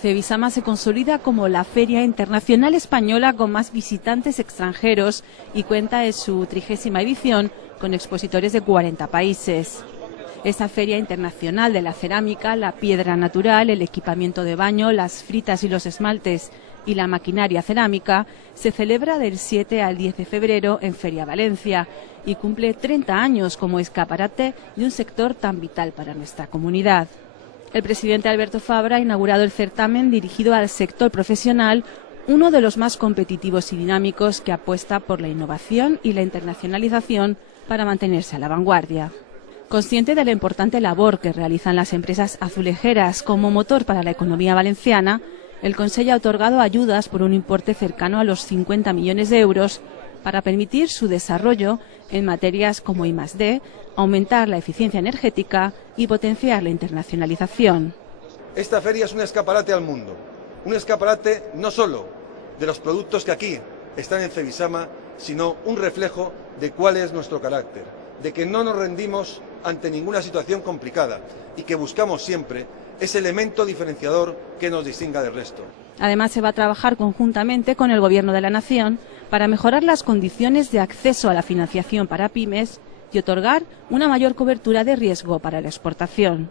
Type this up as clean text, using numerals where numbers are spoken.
Cebisama se consolida como la feria internacional española con más visitantes extranjeros y cuenta en su 30ª edición con expositores de 40 países. Esta feria internacional de la cerámica, la piedra natural, el equipamiento de baño, las fritas y los esmaltes y la maquinaria cerámica se celebra del 7 al 10 de febrero en Feria Valencia y cumple 30 años como escaparate de un sector tan vital para nuestra comunidad. El presidente Alberto Fabra ha inaugurado el certamen dirigido al sector profesional, uno de los más competitivos y dinámicos que apuesta por la innovación y la internacionalización para mantenerse a la vanguardia. Consciente de la importante labor que realizan las empresas azulejeras como motor para la economía valenciana, el Consell ha otorgado ayudas por un importe cercano a los 50 millones de euros para permitir su desarrollo en materias como I+D, aumentar la eficiencia energética y potenciar la internacionalización. Esta feria es un escaparate al mundo, un escaparate no solo de los productos que aquí están en Cebisama, sino un reflejo de cuál es nuestro carácter, de que no nos rendimos ante ninguna situación complicada y que buscamos siempre ese elemento diferenciador que nos distinga del resto. Además, se va a trabajar conjuntamente con el Gobierno de la Nación para mejorar las condiciones de acceso a la financiación para pymes y otorgar una mayor cobertura de riesgo para la exportación.